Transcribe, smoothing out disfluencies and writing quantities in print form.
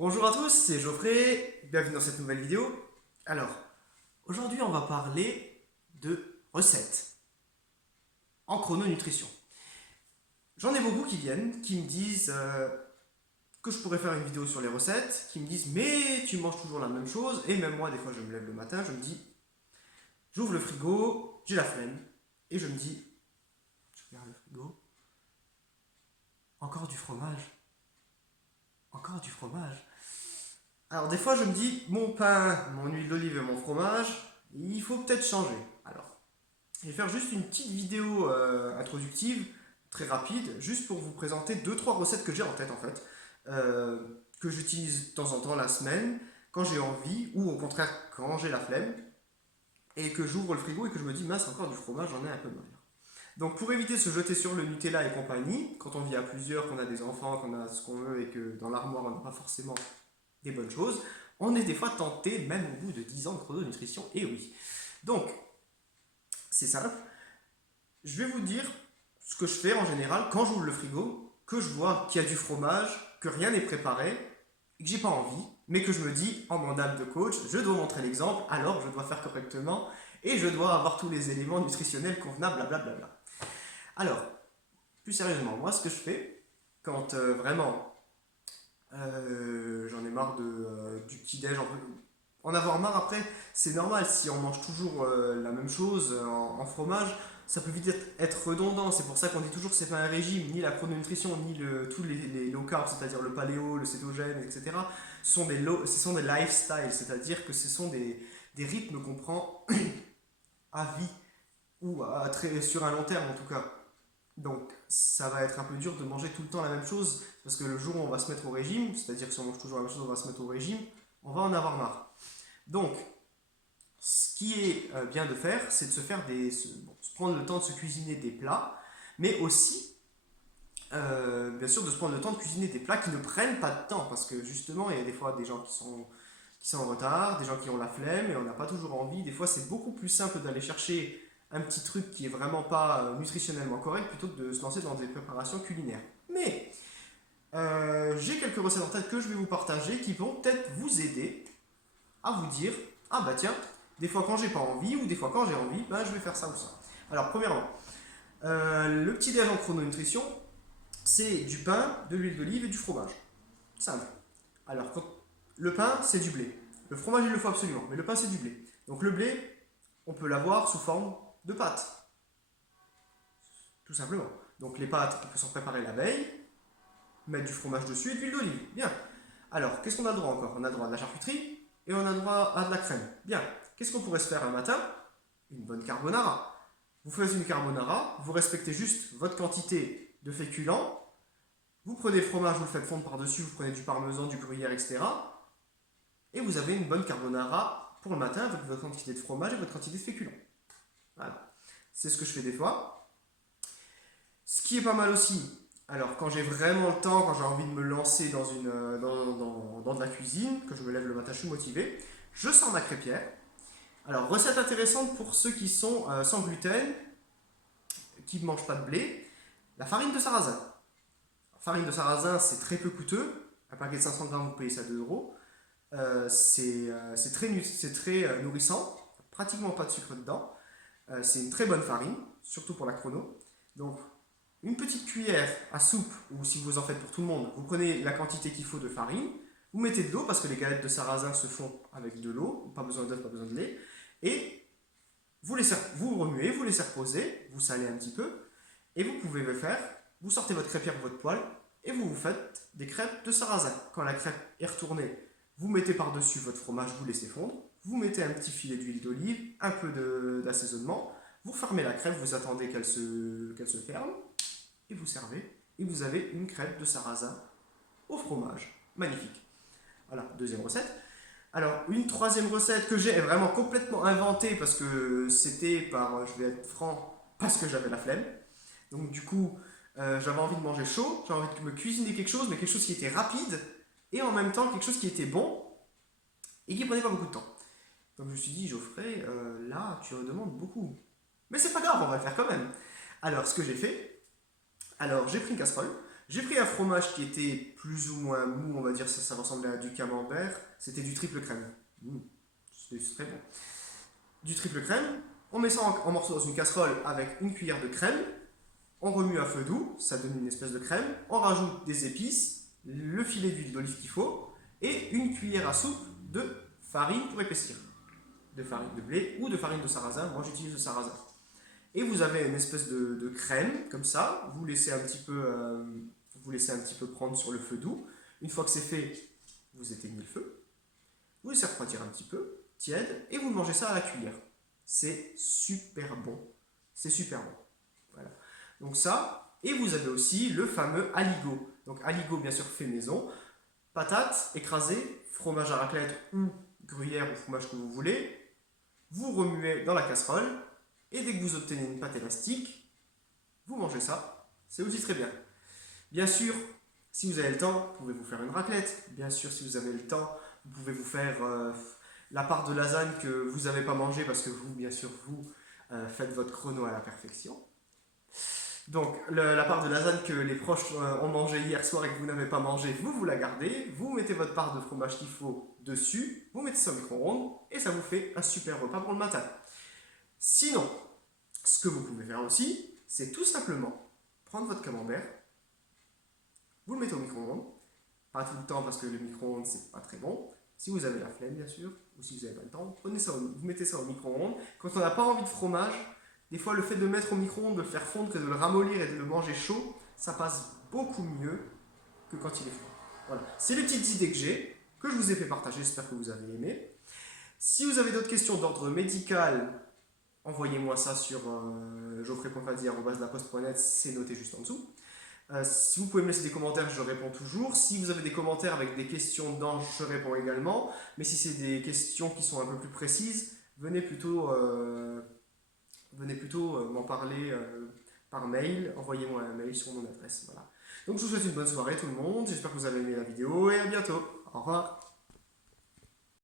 Bonjour à tous, c'est Geoffrey, bienvenue dans cette nouvelle vidéo. Alors, aujourd'hui on va parler de recettes en chrononutrition. J'en ai beaucoup qui viennent, qui me disent que je pourrais faire une vidéo sur les recettes, qui me disent mais tu manges toujours la même chose, et même moi des fois je me lève le matin, je me dis, j'ouvre le frigo, j'ai la flemme, et je me dis, je regarde le frigo, encore du fromage, encore du fromage. Alors des fois je me dis, mon pain, mon huile d'olive et mon fromage, il faut peut-être changer. Alors, je vais faire juste une petite vidéo introductive, très rapide, juste pour vous présenter deux trois recettes que j'ai en tête en fait, euh, que j'utilise de temps en temps la semaine, quand j'ai envie, ou au contraire quand j'ai la flemme, et que j'ouvre le frigo et que je me dis, mince, encore du fromage, j'en ai un peu marre. Donc pour éviter de se jeter sur le Nutella et compagnie, quand on vit à plusieurs, qu'on a des enfants, qu'on a ce qu'on veut et que dans l'armoire on n'a pas forcément des bonnes choses, on est des fois tenté, même au bout de 10 ans de chrononutrition, et oui. Donc, c'est simple, je vais vous dire ce que je fais en général quand j'ouvre le frigo, que je vois qu'il y a du fromage, que rien n'est préparé, que j'ai pas envie, mais que je me dis, en mon âme de coach, je dois montrer l'exemple, alors je dois faire correctement, et je dois avoir tous les éléments nutritionnels convenables, blablabla. Alors, plus sérieusement, moi ce que je fais, quand vraiment j'en ai marre du petit-déj. En avoir marre après, c'est normal. Si on mange toujours la même chose en fromage, ça peut vite être redondant. C'est pour ça qu'on dit toujours que c'est pas un régime, ni la chrononutrition, ni tous les low carbs, c'est-à-dire le paléo, le cétogène, etc. Ce sont des lifestyles, c'est-à-dire que ce sont des rythmes qu'on prend à vie ou sur un long terme en tout cas. Donc ça va être un peu dur de manger tout le temps la même chose parce que le jour où on va se mettre au régime, c'est-à-dire que si on mange toujours la même chose, on va se mettre au régime, on va en avoir marre. Donc ce qui est bien de faire, c'est de se prendre le temps de se cuisiner des plats, mais aussi bien sûr de se prendre le temps de cuisiner des plats qui ne prennent pas de temps parce que justement il y a des fois des gens qui sont en retard, des gens qui ont la flemme et on n'a pas toujours envie. Des fois, c'est beaucoup plus simple d'aller chercher un petit truc qui est vraiment pas nutritionnellement correct plutôt que de se lancer dans des préparations culinaires. Mais j'ai quelques recettes en tête que je vais vous partager qui vont peut-être vous aider à vous dire ah bah tiens, des fois quand j'ai pas envie ou des fois quand j'ai envie, bah, je vais faire ça ou ça. Alors, premièrement, le petit déj en chrononutrition, c'est du pain, de l'huile d'olive et du fromage. Simple. Alors, le pain, c'est du blé. Le fromage, il le faut absolument, mais le pain, c'est du blé. Donc le blé, on peut l'avoir sous forme de pâte, tout simplement. Donc les pâtes, on peut s'en préparer la veille, mettre du fromage dessus et de l'huile d'olive. Bien. Alors, qu'est-ce qu'on a le droit encore? On a le droit à de la charcuterie et on a le droit à de la crème. Bien. Qu'est-ce qu'on pourrait se faire un matin? Une bonne carbonara. Vous faites une carbonara, vous respectez juste votre quantité de féculents, vous prenez le fromage, vous le faites fondre par-dessus, vous prenez du parmesan, du gruyère, etc. Et vous avez une bonne carbonara pour le matin avec votre quantité de fromage et votre quantité de féculents. Voilà. C'est ce que je fais des fois. Ce qui est pas mal aussi, alors quand j'ai vraiment le temps, quand j'ai envie de me lancer dans de la cuisine, que je me lève le matin, je suis motivé, je sors ma crêpière. Alors, recette intéressante pour ceux qui sont sans gluten, qui ne mangent pas de blé, la farine de sarrasin. La farine de sarrasin, c'est très peu coûteux. Un paquet de 500 grammes, vous payez ça 2 euros. C'est très nourrissant, pratiquement pas de sucre dedans. C'est une très bonne farine, surtout pour la chrono. Donc, une petite cuillère à soupe, ou si vous en faites pour tout le monde, vous prenez la quantité qu'il faut de farine, vous mettez de l'eau, parce que les galettes de sarrasin se font avec de l'eau, pas besoin d'œuf, pas besoin de lait, et vous remuez, vous laissez reposer, vous salez un petit peu, et vous pouvez le faire, vous sortez votre crêpière de votre poêle, et vous vous faites des crêpes de sarrasin. Quand la crêpe est retournée, vous mettez par-dessus votre fromage, vous laissez fondre, vous mettez un petit filet d'huile d'olive, un peu d'assaisonnement, vous fermez la crêpe, vous attendez qu'elle se ferme, et vous servez, et vous avez une crêpe de sarrasin au fromage. Magnifique. Voilà, deuxième recette. Alors, une troisième recette que j'ai vraiment complètement inventée parce que c'était je vais être franc, parce que j'avais la flemme. Donc du coup, j'avais envie de manger chaud, j'avais envie de me cuisiner quelque chose, mais quelque chose qui était rapide, et en même temps quelque chose qui était bon, et qui prenait pas beaucoup de temps. Donc je me suis dit, Geoffrey, là, tu en demandes beaucoup. Mais c'est pas grave, on va le faire quand même. Alors, ce que j'ai fait, alors j'ai pris une casserole, J'ai pris un fromage qui était plus ou moins mou, on va dire, ça ressemblait à du camembert. C'était du triple crème. C'est très bon. Du triple crème. On met ça en morceaux dans une casserole avec une cuillère de crème. On remue à feu doux, ça donne une espèce de crème. On rajoute des épices, le filet d'huile d'olive qu'il faut et une cuillère à soupe de farine pour épaissir. De farine de blé ou de farine de sarrasin. Moi, j'utilise de sarrasin. Et vous avez une espèce de crème, comme ça. Vous laissez un petit peu prendre sur le feu doux. Une fois que c'est fait, vous éteignez le feu. Vous laissez refroidir un petit peu, tiède, et vous mangez ça à la cuillère. C'est super bon. C'est super bon. Voilà. Donc ça, et vous avez aussi le fameux aligot. Donc aligot, bien sûr, fait maison. Patates écrasées, fromage à raclette ou gruyère ou fromage que vous voulez. Vous remuez dans la casserole. Et dès que vous obtenez une pâte élastique, vous mangez ça. C'est aussi très bien. Bien sûr, si vous avez le temps, vous pouvez vous faire une raclette. Bien sûr, si vous avez le temps, vous pouvez vous faire la part de lasagne que vous n'avez pas mangée parce que vous, bien sûr, vous faites votre chrono à la perfection. Donc, la part de lasagne que les proches ont mangé hier soir et que vous n'avez pas mangé, vous la gardez. Vous mettez votre part de fromage qu'il faut dessus. Vous mettez ça au micro-ondes et ça vous fait un super repas pour le matin. Sinon, ce que vous pouvez faire aussi, c'est tout simplement prendre votre camembert, vous le mettez au micro-ondes, pas tout le temps parce que le micro-ondes c'est pas très bon. Si vous avez la flemme bien sûr, ou si vous n'avez pas le temps, vous mettez ça au micro-ondes. Quand on n'a pas envie de fromage, des fois le fait de le mettre au micro-ondes, de le faire fondre et de le ramollir et de le manger chaud, ça passe beaucoup mieux que quand il est froid. Voilà, c'est les petites idées que je vous ai fait partager, j'espère que vous avez aimé. Si vous avez d'autres questions d'ordre médical, envoyez-moi ça sur geoffrey.fadi@laposte.net, c'est noté juste en dessous. Si vous pouvez me laisser des commentaires, je réponds toujours. Si vous avez des commentaires avec des questions dedans, je réponds également. Mais si c'est des questions qui sont un peu plus précises, venez plutôt m'en parler par mail. Envoyez-moi un mail sur mon adresse. Voilà. Donc je vous souhaite une bonne soirée tout le monde. J'espère que vous avez aimé la vidéo et à bientôt. Au revoir.